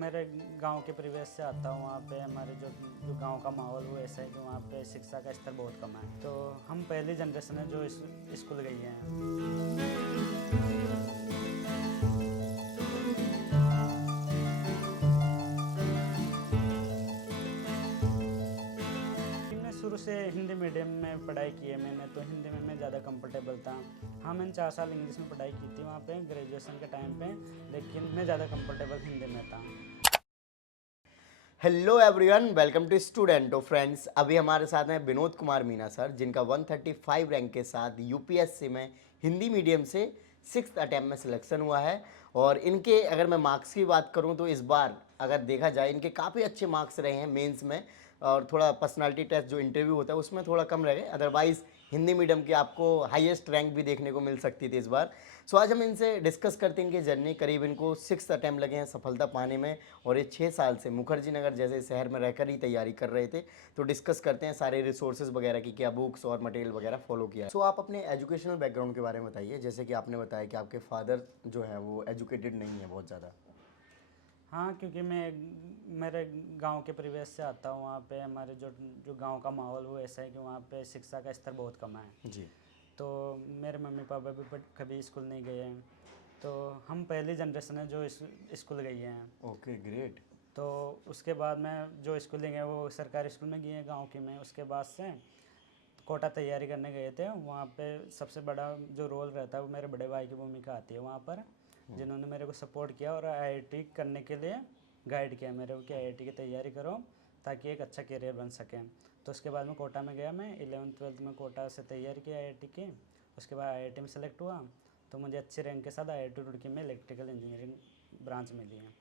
मेरे गांव के परिवेश से आता हूँ। वहाँ पे हमारे जो गांव का माहौल वो ऐसा है कि वहाँ पे शिक्षा का स्तर बहुत कम है। तो हम पहली जनरेशन है जो स्कूल गई हैं। मैं शुरू से हिंदी मीडियम में पढ़ाई की है मैंने, तो हिंदी में मैं ज़्यादा कंफर्टेबल था। हाँ, मैंने 4 साल इंग्लिश में पढ़ाई की थी वहाँ पे ग्रेजुएशन के टाइम पे, लेकिन मैं ज़्यादा कंफर्टेबल हिंदी में था। Hello everyone, welcome to student friends. अभी हमारे साथ हैं विनोद कुमार मीना सर, जिनका 135 रैंक के साथ यूपीएससी में हिंदी मीडियम से 6th अटैम्प्ट में सिलेक्शन हुआ है। और इनके अगर मैं मार्क्स की बात करूं तो इस बार अगर देखा जाए इनके काफ़ी अच्छे मार्क्स रहे हैं मेंस में, और थोड़ा पर्सनालिटी टेस्ट जो इंटरव्यू होता है उसमें थोड़ा कम रह गए। अदरवाइज हिंदी मीडियम की आपको हाईएस्ट रैंक भी देखने को मिल सकती थी इस बार। सो आज हम इनसे डिस्कस करते हैं इनकी जर्नी। करीब इनको 6th अटैम्प्ट लगे हैं सफलता पाने में, और ये 6 साल से मुखर्जी नगर जैसे शहर में रहकर ही तैयारी कर रहे थे। तो डिस्कस करते हैं सारे रिसोर्सेज वगैरह की, क्या बुक्स और मटेरियल वगैरह फॉलो किया है। सो आप अपने एजुकेशनल बैकग्राउंड के बारे में बताइए। जैसे कि आपने बताया कि आपके फादर जो है वो एजुकेटेड नहीं है बहुत ज़्यादा। हाँ, क्योंकि मैं मेरे गांव के परिवेश से आता हूँ। वहाँ पे हमारे जो गांव का माहौल वो ऐसा है कि वहाँ पे शिक्षा का स्तर बहुत कम है। जी। तो मेरे मम्मी पापा भी कभी स्कूल नहीं गए हैं। तो हम पहली जनरेशन है जो स्कूल गई हैं। Okay, great. तो उसके बाद में जो स्कूलिंग है वो सरकारी स्कूल में गई है गांव की में। उसके बाद से कोटा तैयारी करने गए थे। वहाँ पे सबसे बड़ा जो रोल रहता है वो मेरे बड़े भाई की भूमिका आती है वहाँ पर, जिन्होंने मेरे को सपोर्ट किया और आईआईटी करने के लिए गाइड किया मेरे को कि आईआईटी की तैयारी करो ताकि एक अच्छा करियर बन सके। तो उसके बाद में कोटा में गया। मैं 11th-12th में कोटा से तैयारी की आईआईटी की। उसके बाद आईआईटी में सेलेक्ट हुआ, तो मुझे अच्छे रैंक के साथ आईआईटी रुड़की में इलेक्ट्रिकल इंजीनियरिंग ब्रांच मिली है।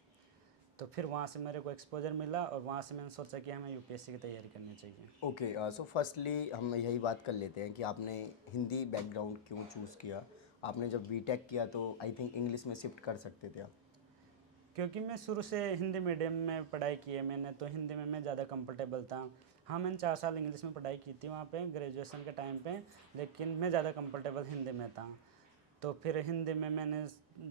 तो फिर वहाँ से मेरे को एक्सपोजर मिला और वहाँ से मैंने सोचा कि हमें यूपीएससी की तैयारी करनी चाहिए। ओके, सो फर्स्टली हम यही बात कर लेते हैं कि आपने हिंदी बैकग्राउंड क्यों चूज़ किया। आपने जब बीटेक किया तो आई थिंक इंग्लिश में शिफ्ट कर सकते थे आप। क्योंकि मैं शुरू से हिंदी मीडियम में पढ़ाई की है मैंने, तो हिंदी में मैं ज़्यादा कंफर्टेबल था। हाँ, मैंने 4 साल इंग्लिश में पढ़ाई की थी वहाँ पे ग्रेजुएशन के टाइम पे, लेकिन मैं ज़्यादा कंफर्टेबल हिंदी में था। तो फिर हिंदी में मैंने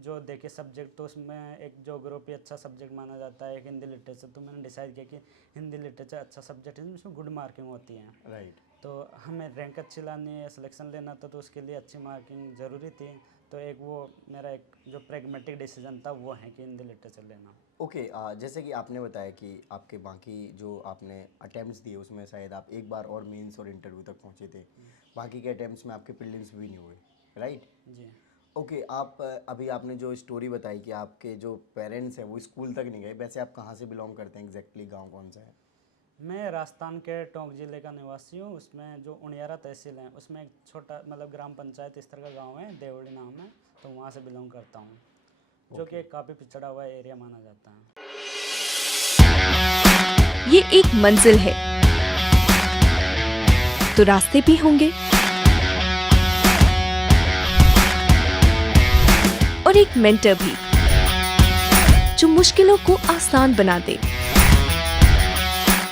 जो देखे सब्जेक्ट, तो उसमें एक ज्योग्राफी अच्छा सब्जेक्ट माना जाता है, एक हिंदी लिटरेचर। तो मैंने डिसाइड किया कि हिंदी लिटरेचर अच्छा सब्जेक्ट है जिसमें गुड मार्किंग होती है। राइट। तो हमें रैंक अच्छी लानी है, सिलेक्शन लेना था, तो उसके लिए अच्छी मार्किंग ज़रूरी थी। तो एक वो मेरा एक जो प्रेगमेटिक डिसीजन था वो है कि हिंदी लिटरेचर लेना। ओके, जैसे कि आपने बताया कि आपके बाकी जो आपने अटेम्प्ट्स दिए उसमें शायद आप एक बार और मेंस और इंटरव्यू तक पहुंचे थे। बाकी के अटेम्प्ट्स में आपके प्रीलिम्स भी नहीं हुए, राइट। जी। ओके, आप अभी आपने जो स्टोरी बताई कि आपके जो पेरेंट्स हैं वो स्कूल तक नहीं गए, वैसे आप कहाँ से बिलोंग करते हैं एग्जैक्टली, गांव कौन सा है। मैं राजस्थान के टोंक जिले का निवासी हूँ। उसमें जो उनियारा तहसील है उसमें एक छोटा मतलब ग्राम पंचायत स्तर का गांव है, देवड़ी नाम है। तो वहाँ से बिलोंग करता हूँ, जो कि ओके। काफ़ी पिछड़ा हुआ एरिया माना जाता है। ये एक मंजिल है तो रास्ते भी होंगे, और एक मेंटर भी जो मुश्किलों को आसान बना दे।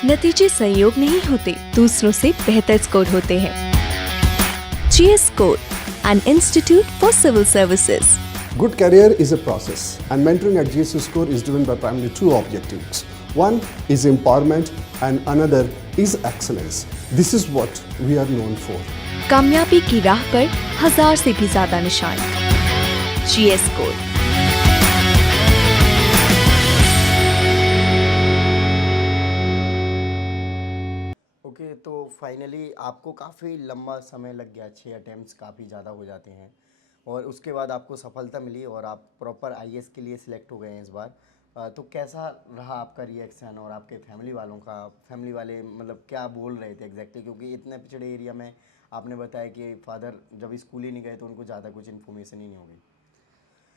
नतीजे संयोग नहीं होते, दूसरों से बेहतर स्कोर होते हैं। GS Score, an institute for civil services. Good career is a process, and mentoring at GS Score is driven by primarily two objectives. One is empowerment and another is excellence. This is what we are known for. कामयाबी की राह पर 1000 से भी ज्यादा निशान। GS Score। Okay, तो finally आपको काफ़ी लंबा समय लग गया, 6 अटेम्प्ट्स काफ़ी ज़्यादा हो जाते हैं, और उसके बाद आपको सफलता मिली और आप प्रॉपर आईएएस के लिए सिलेक्ट हो गए हैं इस बार। तो कैसा रहा आपका रिएक्शन और आपके फैमिली वालों का। फैमिली वाले मतलब क्या बोल रहे थे एग्जैक्टली, क्योंकि इतने पिछड़े एरिया में आपने बताया कि फादर जब स्कूल ही नहीं गए तो उनको ज़्यादा कुछ इन्फॉर्मेशन ही नहीं होगी।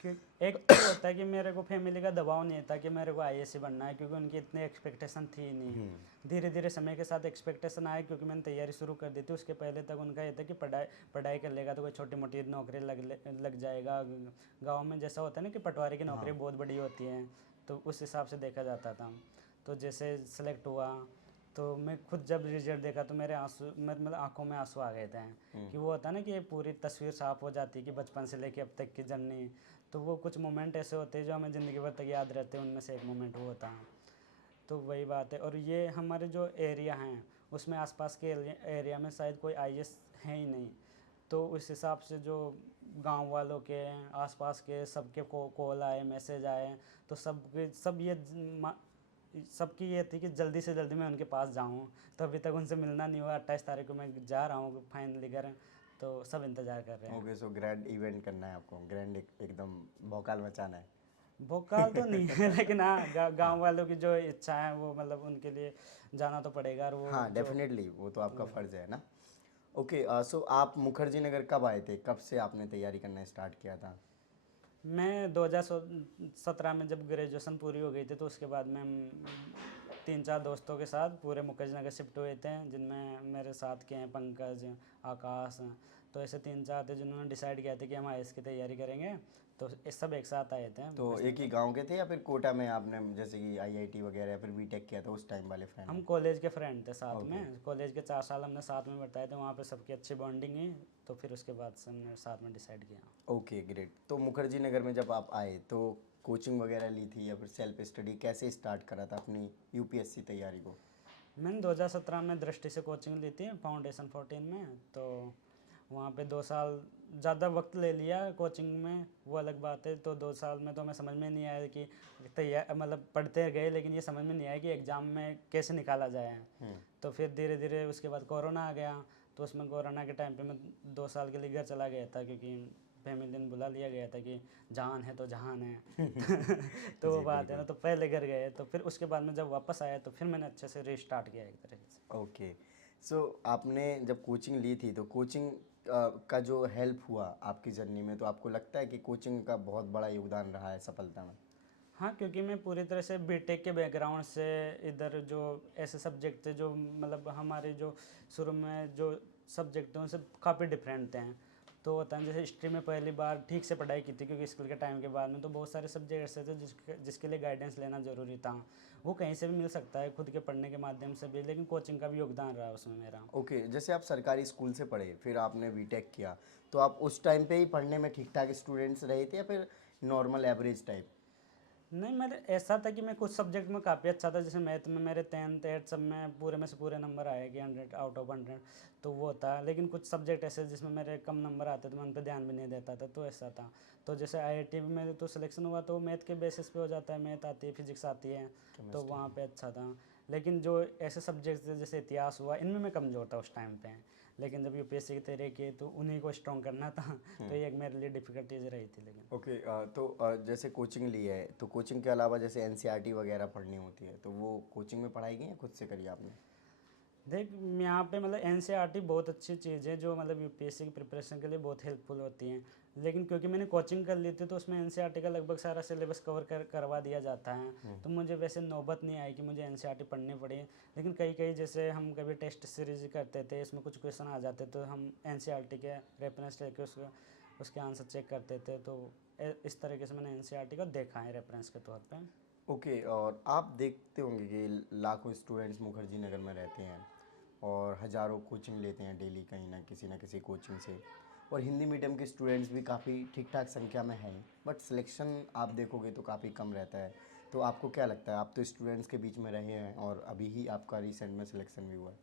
कि एक तो होता है कि मेरे को फैमिली का दबाव नहीं था कि मेरे को आईएएस बनना है, क्योंकि उनकी इतनी एक्सपेक्टेशन थी नहीं। धीरे धीरे समय के साथ एक्सपेक्टेशन आए, क्योंकि मैंने तैयारी शुरू कर दी थी। उसके पहले तक उनका ये था कि पढ़ाई पढ़ाई कर लेगा तो कोई छोटी मोटी नौकरी लग जाएगा। गांव में जैसा होता है ना कि पटवारी की नौकरी बहुत बड़ी होती है, तो उस हिसाब से देखा जाता था। तो जैसे सेलेक्ट हुआ तो मैं खुद जब रिजल्ट देखा तो मेरे आंसू मतलब आंखों में आंसू आ गए थे कि वो होता है ना कि ये पूरी तस्वीर साफ हो जाती है कि बचपन से लेके अब तक की जर्नी। तो वो कुछ मोमेंट ऐसे होते हैं जो हमें ज़िंदगी भर तक याद रहते हैं, उनमें से एक मोमेंट वो होता है। तो वही बात है। और ये हमारे जो एरिया हैं उसमें आसपास के एरिया में शायद कोई आईएएस है ही नहीं। तो उस हिसाब से जो गांव वालों के आसपास के सबके कॉल आए, मैसेज आए, तो सबकी ये थी कि जल्दी से जल्दी मैं उनके पास जाऊं। तो अभी तक उनसे मिलना नहीं हुआ। 28 तारीख को मैं जा रहा हूँ फाइनली घर। तो सब इंतज़ार कर रहे हैं। ओके, सो ग्रैंड इवेंट करना है आपको, ग्रैंड एकदम भौकाल मचाना है। भोकाल तो नहीं है लेकिन हाँ गांव वालों की जो इच्छा है वो मतलब उनके लिए जाना तो पड़ेगा। और वो हाँ, डेफिनेटली वो तो आपका फ़र्ज़ है ना। ओके, सो आप मुखर्जी नगर कब आए थे, कब से आपने तैयारी करना स्टार्ट किया था? मैं 2017 में जब ग्रेजुएशन पूरी हो गई थी तो उसके बाद मैं 3-4 दोस्तों के साथ पूरे मुखर्जी नगर शिफ्ट हुए थे, जिनमें मेरे साथ के हैं पंकज, आकाश। तो ऐसे 3-4 थे जिन्होंने डिसाइड किया था कि हम आईएएस की तैयारी करेंगे। तो ये सब एक साथ आए थे। तो एक ही गांव के थे या फिर कोटा में आपने जैसे कि आईआईटी वगैरह या फिर बीटेक किया था उस टाइम वाले फ्रेंड? हम कॉलेज के फ्रेंड थे साथ में। कॉलेज के 4 साल हमने साथ में बिताए थे, वहाँ पे सबकी अच्छी बॉन्डिंग हुई। तो फिर उसके बाद से हमने साथ में डिसाइड किया। Okay, great. तो मुखर्जी नगर में जब आप आए तो कोचिंग वगैरह ली थी या फिर सेल्फ स्टडी, कैसे स्टार्ट करा था अपनी यूपीएससी तैयारी को? मैंने 2017 में दृष्टि से कोचिंग ली थी फाउंडेशन 14 में। तो वहाँ पे 2 साल ज़्यादा वक्त ले लिया कोचिंग में, वो अलग बात है। तो 2 साल में तो हमें समझ में नहीं आया कि तैयार मतलब पढ़ते गए, लेकिन ये समझ में नहीं आया कि एग्ज़ाम में कैसे निकाला जाए। तो फिर धीरे धीरे उसके बाद कोरोना आ गया। तो उसमें कोरोना के टाइम पे मैं 2 साल के लिए घर चला गया था, क्योंकि फैमिली ने बुला लिया गया था कि जान है तो जहान है। तो वो बात है ना। तो पहले घर गए, तो फिर उसके बाद में जब वापस आया तो फिर मैंने अच्छे से रीस्टार्ट किया एक तरीके से। ओके, सो आपने जब कोचिंग ली थी तो कोचिंग का जो हेल्प हुआ आपकी जर्नी में, तो आपको लगता है कि कोचिंग का बहुत बड़ा योगदान रहा है सफलता में? हाँ, क्योंकि मैं पूरी तरह से बीटेक के बैकग्राउंड से इधर जो ऐसे सब्जेक्ट थे जो मतलब हमारे जो शुरू में जो सब्जेक्ट थे उनसे काफ़ी डिफरेंट थे। तो होता है जैसे हिस्ट्री में पहली बार ठीक से पढ़ाई की थी, क्योंकि स्कूल के टाइम के बाद में तो बहुत सारे सब्जेक्ट ऐसे थे जिसके लिए गाइडेंस लेना ज़रूरी था। वो कहीं से भी मिल सकता है, खुद के पढ़ने के माध्यम से भी, लेकिन कोचिंग का भी योगदान रहा उसमें मेरा। ओके, जैसे आप सरकारी स्कूल से पढ़े फिर आपने बीटेक किया, तो आप उस टाइम पे ही पढ़ने में ठीक ठाक स्टूडेंट्स रहे थे या फिर नॉर्मल एवरेज टाइप? नहीं, मेरे ऐसा था कि मैं कुछ सब्जेक्ट में काफ़ी अच्छा था। जैसे मैथ में मेरे 10th 8th सब में पूरे में से पूरे नंबर आए कि 100 आउट ऑफ 100। तो वो था। लेकिन कुछ सब्जेक्ट ऐसे जिसमें मेरे कम नंबर आते थे, मैं उन पर ध्यान भी नहीं देता था। तो ऐसा था। तो जैसे आईआईटी में मेरे तो सिलेक्शन हुआ तो मैथ के बेसिस पे हो जाता है, मैथ आती है, फिजिक्स आती है। तो वहाँ पे अच्छा था। लेकिन जो ऐसे सब्जेक्ट्स थे जैसे इतिहास हुआ, इनमें मैं कमज़ोर था उस टाइम पे। लेकिन जब यूपीएससी की तैयारी की तो उन्हीं को स्ट्रॉन्ग करना था। तो ये एक मेरे लिए डिफ़िकल्टीज रही थी। लेकिन ओके, तो जैसे कोचिंग ली है तो कोचिंग के अलावा जैसे एनसीईआरटी वगैरह पढ़नी होती है तो वो कोचिंग में पढ़ाई गई या खुद से करी आपने? देख, यहाँ पे मतलब एनसीईआरटी बहुत अच्छी चीज़ है जो मतलब यूपीएससी की प्रिपरेशन के लिए बहुत हेल्पफुल होती हैं। लेकिन क्योंकि मैंने कोचिंग कर ली थी तो उसमें एनसीईआरटी का लगभग सारा सिलेबस करवा दिया जाता है। तो मुझे वैसे नौबत नहीं आई कि मुझे एनसीईआरटी पढ़नी पड़ी। लेकिन कई कई जैसे हम कभी टेस्ट सीरीज करते थे, इसमें कुछ क्वेश्चन आ जाते तो हम एनसीईआरटी के रेफरेंस लेके उसके आंसर चेक करते थे। तो इस तरीके से मैंने एनसीईआरटी को देखा है रेफरेंस के तौर पर। ओके, और आप देखते होंगे कि लाखों स्टूडेंट्स मुखर्जी नगर में रहते हैं और हज़ारों कोचिंग लेते हैं डेली कहीं ना किसी कोचिंग से, और हिंदी मीडियम के स्टूडेंट्स भी काफ़ी ठीक ठाक संख्या में हैं, बट सिलेक्शन आप देखोगे तो काफ़ी कम रहता है। तो आपको क्या लगता है, आप तो स्टूडेंट्स के बीच में रहे हैं और अभी ही आपका रिसेंट में सिलेक्शन भी हुआ है?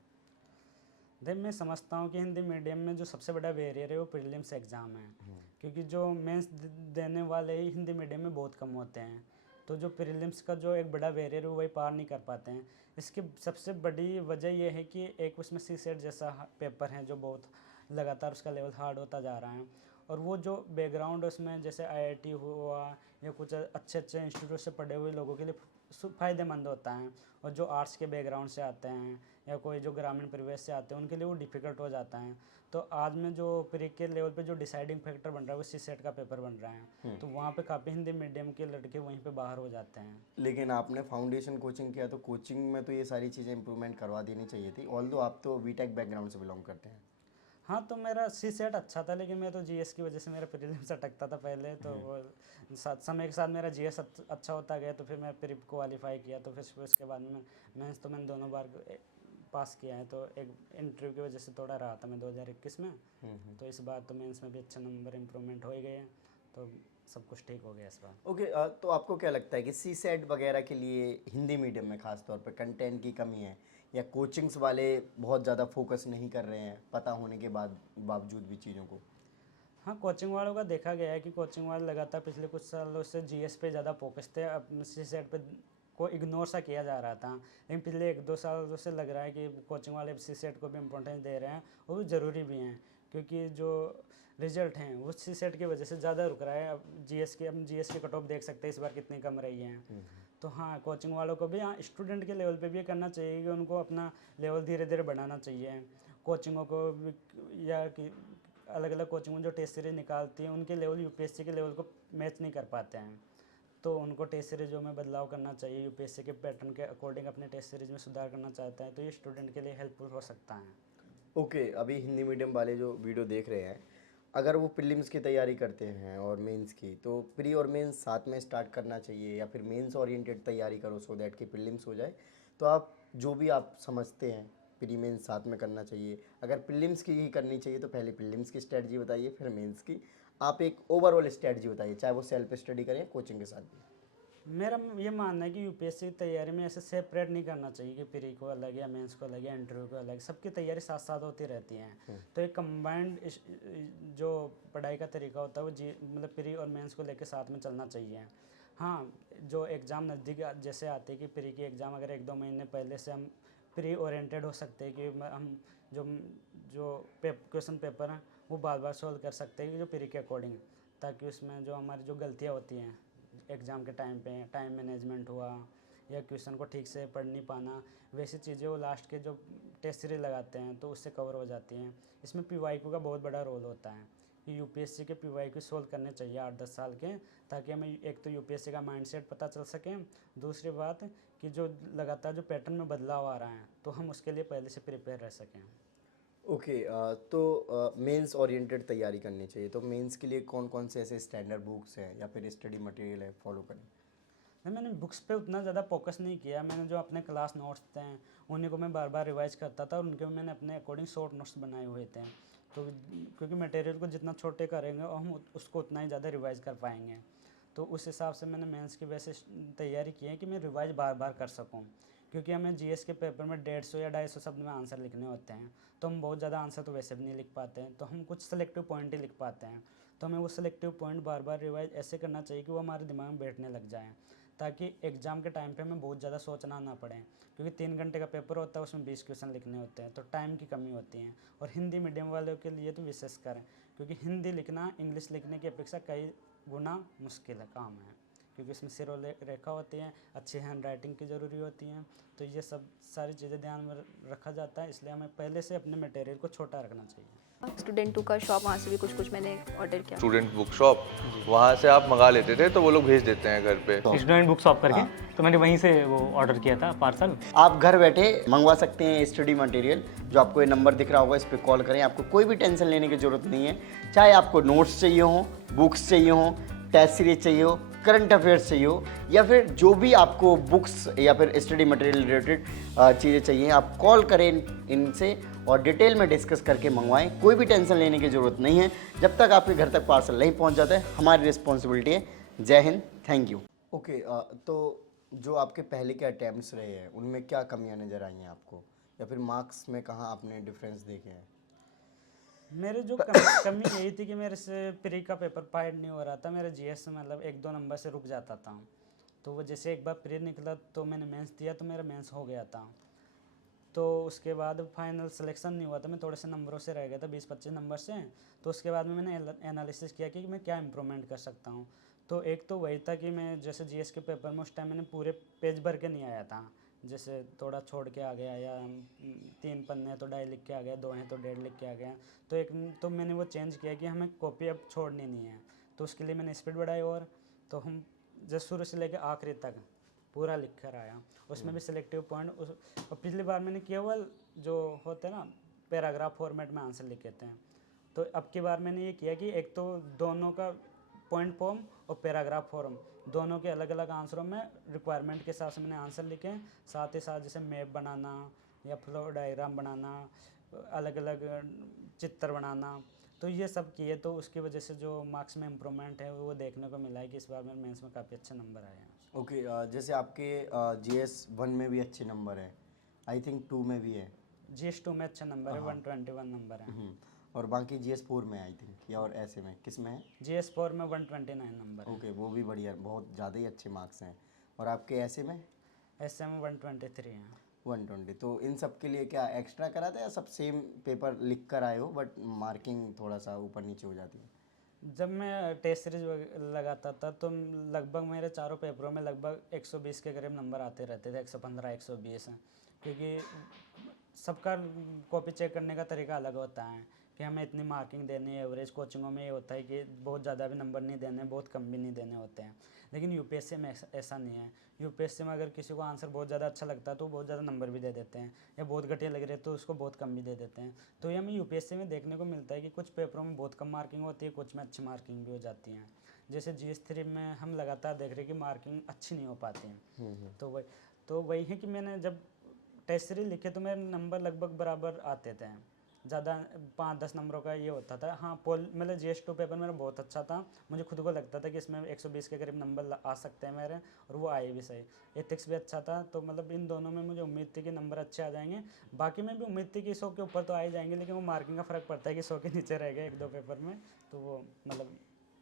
देख, मैं समझता हूँ कि हिंदी मीडियम में जो सबसे बड़ा बैरियर है वो प्रीलिम्स एग्ज़ाम है। क्योंकि जो मेंस देने वाले ही हिंदी मीडियम में बहुत कम होते हैं। तो जो प्रीलिम्स का जो एक बड़ा बैरियर है वो वही पार नहीं कर पाते हैं। इसकी सबसे बड़ी वजह यह है कि एक उसमें सीसेट जैसा पेपर है जो बहुत लगातार उसका लेवल हार्ड होता जा रहा है। और वो जो बैकग्राउंड उसमें जैसे आईआईटी हुआ या कुछ अच्छे अच्छे इंस्टीट्यूट से पढ़े हुए लोगों के लिए फ़ायदेमंद होता है। और जो आर्ट्स के बैकग्राउंड से आते हैं या कोई जो ग्रामीण परिवेश से आते हैं उनके लिए वो डिफ़िकल्ट हो जाता है। तो आज में जो प्री के लेवल पे जो डिसाइडिंग फैक्टर बन रहा है वो सीसेट का पेपर बन रहा है। तो वहाँ पे काफ़ी हिंदी मीडियम के लड़के वहीं पे बाहर हो जाते हैं। लेकिन आपने फाउंडेशन कोचिंग किया तो कोचिंग में तो ये सारी चीज़ें इंप्रूवमेंट करवा देनी चाहिए थी, ऑल्दो आप तो बीटेक बैकग्राउंड से बिलोंग करते हैं। हाँ, तो मेरा सीसेट अच्छा था, लेकिन मैं तो जीएस की वजह से मेरा प्रीलिम्स अटकता था पहले। तो वो समय के साथ मेरा जीएस अच्छा होता गया तो फिर मैं प्री क्वालिफाई किया। तो फिर उसके बाद में मेंस तो मैंने दोनों बार पास किया है, तो एक इंटरव्यू की वजह से थोड़ा रहा था मैं 2021 में, तो इस बार तो मेंस में भी अच्छे नंबर इम्प्रूवमेंट हो ही गए हैं, तो सब कुछ ठीक हो गया इस बार। ओके, तो आपको क्या लगता है कि सी सेट वगैरह के लिए हिंदी मीडियम में खास तौर पर कंटेंट की कमी है, या कोचिंग्स वाले बहुत ज़्यादा फोकस नहीं कर रहे हैं पता होने के बावजूद भी चीज़ों को? हाँ, कोचिंग वालों का देखा गया है कि कोचिंग वाले लगातार पिछले कुछ सालों से जीएस पे ज़्यादा फोकस थे, अब सी सेट पे को इग्नोर सा किया जा रहा था, लेकिन पिछले 1-2 सालों से लग रहा है कि कोचिंग वाले सी सेट को भी इम्पोर्टेंस दे रहे हैं, वो भी ज़रूरी भी हैं, क्योंकि जो रिजल्ट हैं वो सी सेट की वजह से ज़्यादा रुक रहा है। अब जीएस की कट ऑफ देख सकते हैं इस बार कितनी कम रही है। तो हाँ, कोचिंग वालों को भी, हाँ, स्टूडेंट के लेवल पे भी ये करना चाहिए कि उनको अपना लेवल धीरे धीरे बढ़ाना चाहिए। कोचिंगों को भी, या कि अलग अलग कोचिंग जो टेस्ट सीरीज निकालती हैं उनके लेवल यूपीएससी के लेवल को मैच नहीं कर पाते हैं, तो उनको टेस्ट सीरीजों में बदलाव करना चाहिए। यूपीएससी के पैटर्न के अकॉर्डिंग अपने टेस्ट सीरीज में सुधार करना चाहता है, तो ये स्टूडेंट के लिए हेल्पफुल हो सकता है। ओके, अभी हिंदी मीडियम वाले जो वीडियो देख रहे हैं, अगर वो प्रीलिम्स की तैयारी करते हैं और मेंस की, तो प्री और मेंस साथ में स्टार्ट करना चाहिए, या फिर मेंस ओरिएंटेड तैयारी करो सो दैट कि प्रीलिम्स हो जाए? तो आप जो भी आप समझते हैं प्री मेंस साथ में करना चाहिए, अगर प्रीलिम्स की ही करनी चाहिए तो पहले प्रीलिम्स की स्ट्रेटजी बताइए, फिर मेंस की। आप एक ओवरऑल स्ट्रेटजी बताइए, चाहे वो सेल्फ स्टडी करें कोचिंग के साथ भी। मेरा ये मानना है कि यूपीएससी की तैयारी में ऐसे सेपरेट नहीं करना चाहिए कि प्री को अलग या मेंस को अलग या इंटरव्यू को अलग, सबकी तैयारी साथ साथ होती रहती हैं। तो एक कंबाइंड जो पढ़ाई का तरीका होता है वो मतलब प्री और मेंस को लेकर साथ में चलना चाहिए। हाँ, जो एग्ज़ाम नज़दीक जैसे आते हैं कि प्री की एग्ज़ाम अगर 1-2 महीने पहले से हम प्री ओरिएंटेड हो सकते हैं कि हम जो जो क्वेश्चन पेपर हैं वो बार बार सॉल्व कर सकते हैं कि जो प्री के अकॉर्डिंग, ताकि उसमें जो हमारी जो गलतियाँ होती हैं एग्ज़ाम के टाइम पे, टाइम मैनेजमेंट हुआ या क्वेश्चन को ठीक से पढ़ नहीं पाना, वैसी चीज़ें वो लास्ट के जो टेस्ट सीरीज लगाते हैं तो उससे कवर हो जाती हैं। इसमें पीवाईक्यू का बहुत बड़ा रोल होता है कि यूपीएससी के पीवाईक्यू सोल्व करने चाहिए 8-10 साल के, ताकि हमें एक तो यूपीएससी का माइंडसेट पता चल सके, दूसरी बात कि जो लगातार जो पैटर्न में बदलाव आ रहा है तो हम उसके लिए पहले से प्रिपेयर रह सकें। ओके, तो मेंस ओरिएंटेड तैयारी करनी चाहिए, तो मेंस के लिए कौन कौन से ऐसे स्टैंडर्ड बुक्स हैं या फिर स्टडी मटेरियल है फॉलो करें? नहीं, मैंने बुक्स पे उतना ज़्यादा फोकस नहीं किया, मैंने जो अपने क्लास नोट्स थे उन्हीं को मैं बार बार रिवाइज करता था और उनके मैंने अपने अकॉर्डिंग शॉर्ट नोट्स बनाए हुए थे। तो क्योंकि मटेरियल को जितना छोटे करेंगे और हम उसको उतना ही ज़्यादा रिवाइज कर पाएंगे, तो उस हिसाब से मैंने मेंस की वैसे तैयारी की है कि मैं रिवाइज बार बार कर सकूँ, क्योंकि हमें जीएस के पेपर में 150 या 250 शब्द में आंसर लिखने होते हैं, तो हम बहुत ज़्यादा आंसर तो वैसे भी नहीं लिख पाते हैं, तो हम कुछ सेलेक्टिव पॉइंट ही लिख पाते हैं। तो हमें वो सेलेक्टिव पॉइंट बार बार रिवाइज ऐसे करना चाहिए कि वो हमारे दिमाग में बैठने लग जाए, ताकि एग्ज़ाम के टाइम पे हमें बहुत ज़्यादा सोचना ना पड़े, क्योंकि 3 घंटे का पेपर होता है उसमें 20 क्वेश्चन लिखने होते हैं, तो टाइम की कमी होती है। और हिंदी मीडियम वालों के लिए तो विशेषकर, क्योंकि हिंदी लिखना इंग्लिश लिखने की अपेक्षा कई गुना मुश्किल है काम है, क्योंकि इसमें सिरो रेखा होती है, अच्छी हैंड राइटिंग की ज़रूरी होती है, तो ये सब सारी चीज़ें ध्यान में रखा जाता है, इसलिए हमें पहले से अपने मटेरियल को छोटा रखना चाहिए। स्टूडेंट का शॉप, वहाँ से भी कुछ मैंने ऑर्डर किया। स्टूडेंट बुक शॉप, वहाँ से आप मंगा लेते थे तो वो लोग भेज देते हैं घर पे। स्टूडेंट बुक शॉप करके, तो मैंने वहीं से वो ऑर्डर किया था पार्सल। आप घर बैठे मंगवा सकते हैं स्टडी मटेरियल, जो आपको ये नंबर दिख रहा होगा, इस पर कॉल करें, आपको कोई भी टेंशन लेने की ज़रूरत नहीं है। चाहे आपको नोट्स चाहिए हो, बुक्स चाहिए हो, टेस्ट सीरीज चाहिए हो, करंट अफेयर्स चाहिए हो, या फिर जो भी आपको बुक्स या फिर स्टडी मटेरियल रिलेटेड चीज़ें चाहिए, आप कॉल करें इनसे और डिटेल में डिस्कस करके मंगवाएं। कोई भी टेंशन लेने की ज़रूरत नहीं है, जब तक आपके घर तक पार्सल नहीं पहुंच जाता है हमारी रिस्पॉन्सिबिलिटी है। जय हिंद, थैंक यू। ओके, तो जो आपके पहले के अटैम्प्ट्स रहे हैं उनमें क्या कमियां नज़र आई हैं आपको, या फिर मार्क्स में कहाँ आपने डिफरेंस देखे हैं? मेरे जो कमी यही थी कि मेरे से प्री का पेपर फाइट नहीं हो रहा था, मेरा जीएस मतलब 1-2 नंबर से रुक जाता था, तो वो जैसे एक बार प्री निकला तो मैंने मेंस दिया तो मेरा मेंस हो गया था, तो उसके बाद फाइनल सिलेक्शन नहीं हुआ था, मैं थोड़े से नंबरों से रह गया था, 20-25 नंबर से। तो उसके बाद में मैंने एनालिसिस किया कि मैं क्या इम्प्रूवमेंट कर सकता हूँ, तो एक तो वही था कि मैं जैसे जीएस के पेपर में उस टाइम मैंने पूरे पेज भर के नहीं आया था, जैसे थोड़ा छोड़ के आ गया, या 3 पन्ने तो 2.5 लिख के आ गया, 2 हैं तो 1.5 लिख के आ गया, तो तो मैंने वो चेंज किया कि हमें कॉपी अब छोड़नी नहीं है, तो उसके लिए मैंने स्पीड बढ़ाई, और तो हम जैसे शुरू से लेकर आखिरी तक पूरा लिख कर आया, उसमें भी सिलेक्टिव पॉइंट। और पिछली बार मैंने केवल जो होते हैं ना पैराग्राफ फॉर्मेट में आंसर लिखे थे, तो अब की बार मैंने ये किया कि एक तो दोनों का पॉइंट फॉर्म और पैराग्राफ फॉर्म दोनों के अलग अलग आंसरों में रिक्वायरमेंट के हिसाब से मैंने आंसर लिखे, साथ ही साथ जैसे मैप बनाना या फ्लो डायग्राम बनाना, अलग अलग चित्र बनाना, तो ये सब किए, तो उसकी वजह से जो मार्क्स में इम्प्रूवमेंट है वो देखने को मिला है कि इस बार मेरे मेंस में काफ़ी अच्छे नंबर आए हैं। ओके, जैसे आपके GS 1 में भी अच्छे नंबर हैं, आई थिंक 2 में भी है। GS2 में अच्छा नंबर है, 121 नंबर है। और बाकी GS 4 में आई थिंक, या और ऐसे में किस में है? GS4 में 129 नंबर है। ओके, वो भी बढ़िया, बहुत ज़्यादा ही अच्छे मार्क्स हैं। और आपके ऐसे में? ऐसे में 123 हैं। 120। तो इन सब के लिए क्या एक्स्ट्रा करा था या सब सेम पेपर लिख कर आए हो, बट मार्किंग थोड़ा सा ऊपर नीचे हो जाती है? जब मैं टेस्ट सीरीज लगाता था तो लगभग मेरे चारों पेपरों में लगभग 120 के करीब नंबर आते रहते थे, 115 120 हैं, क्योंकि सबका कॉपी चेक करने का तरीका अलग होता है कि हमें इतनी मार्किंग देनी है। एवरेज कोचिंगों में ये होता है कि बहुत ज़्यादा भी नंबर नहीं देने, बहुत कम भी नहीं देने होते हैं, लेकिन यूपीएससी में ऐसा नहीं है। यूपीएससी में अगर किसी को आंसर बहुत ज़्यादा अच्छा लगता है तो बहुत ज़्यादा नंबर भी दे देते हैं, या बहुत घटिया लग रही है तो उसको बहुत कम भी दे देते हैं। तो ये हमें यूपीएससी में देखने को मिलता है कि कुछ पेपरों में बहुत कम मार्किंग होती है, कुछ में अच्छी मार्किंग भी हो जाती है। जैसे GS3 में हम लगातार देख रहे हैं कि मार्किंग अच्छी नहीं हो पाती है। तो वही है कि मैंने जब टेस्ट सीरीज लिखे तो मेरे नंबर लगभग बराबर आते थे, ज़्यादा 5-10 नंबरों का ये होता था। हाँ, मतलब GS2 पेपर मेरा बहुत अच्छा था, मुझे खुद को लगता था कि इसमें 120 के करीब नंबर आ सकते हैं मेरे, और वो आए भी सही। एथिक्स भी अच्छा था, तो मतलब इन दोनों में मुझे उम्मीद थी कि नंबर अच्छे आ जाएंगे। बाकी में भी उम्मीद थी कि 100 के ऊपर तो आ ही जाएंगे, लेकिन वो मार्किंग का फ़र्क पड़ता है कि 100 के नीचे रह गए 1-2 पेपर में, तो वो मतलब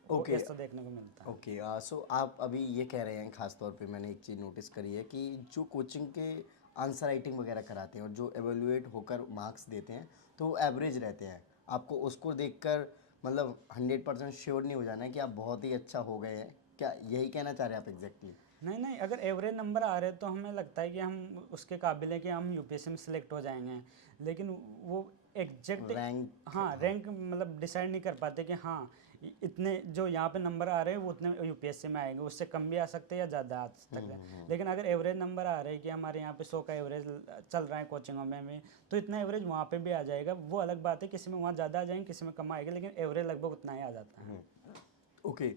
वो ऐसा देखने को मिलता है। ओके, सो आप अभी ये कह रहे हैं, खास तौर पे मैंने एक चीज़ नोटिस करी है कि जो कोचिंग के आंसर राइटिंग वगैरह कराते हैं और जो एवेलुएट होकर मार्क्स देते हैं तो वो एवरेज रहते हैं। आपको उसको देखकर मतलब 100% श्योर नहीं हो जाना है कि आप बहुत ही अच्छा हो गए हैं, क्या यही कहना चाह रहे हैं आप एग्जैक्टली? नहीं, अगर एवरेज नंबर आ रहे हैं तो हमें लगता है कि हम उसके काबिल है कि हम यूपीएससी में सिलेक्ट हो जाएंगे, लेकिन वो एग्जैक्ट रैंक मतलब डिसाइड नहीं कर पाते कि हाँ इतने जो यहाँ पे नंबर आ रहे हैं वो उतने यूपीएससी में आएंगे, उससे कम भी आ सकते हैं या ज़्यादा आ सकते हैं। लेकिन अगर एवरेज नंबर आ रहे हैं कि हमारे यहाँ पे 100 का एवरेज चल रहा है कोचिंगों में भी, तो इतना एवरेज वहाँ पे भी आ जाएगा। वो अलग बात है, किसी में वहाँ ज़्यादा आ जाएंगे, किसी में कम आएगा, लेकिन एवरेज लगभग उतना ही आ जाता है। ओके,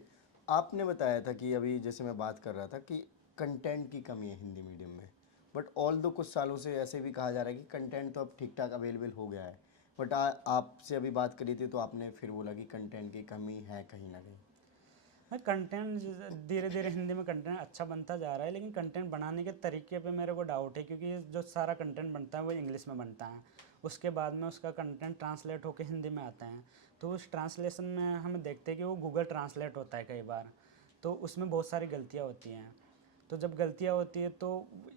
आपने बताया था कि अभी जैसे मैं बात कर रहा था कि कंटेंट की कमी है हिंदी मीडियम में, बट ऑल दो कुछ सालों से ऐसे भी कहा जा रहा है कि कंटेंट तो अब ठीक ठाक अवेलेबल हो गया है, बट आपसे अभी बात करी थी तो आपने फिर बोला कि कंटेंट की कमी है कहीं ना कहीं। कंटेंट धीरे धीरे हिंदी में कंटेंट अच्छा बनता जा रहा है, लेकिन कंटेंट बनाने के तरीके पे मेरे को डाउट है, क्योंकि जो सारा कंटेंट बनता है वो इंग्लिश में बनता है, उसके बाद में उसका कंटेंट ट्रांसलेट होकर हिंदी में आता है। तो उस ट्रांसलेशन में हम देखते हैं कि वो गूगल ट्रांसलेट होता है कई बार, तो उसमें बहुत सारी गलतियाँ होती हैं। तो जब गलतियाँ होती है तो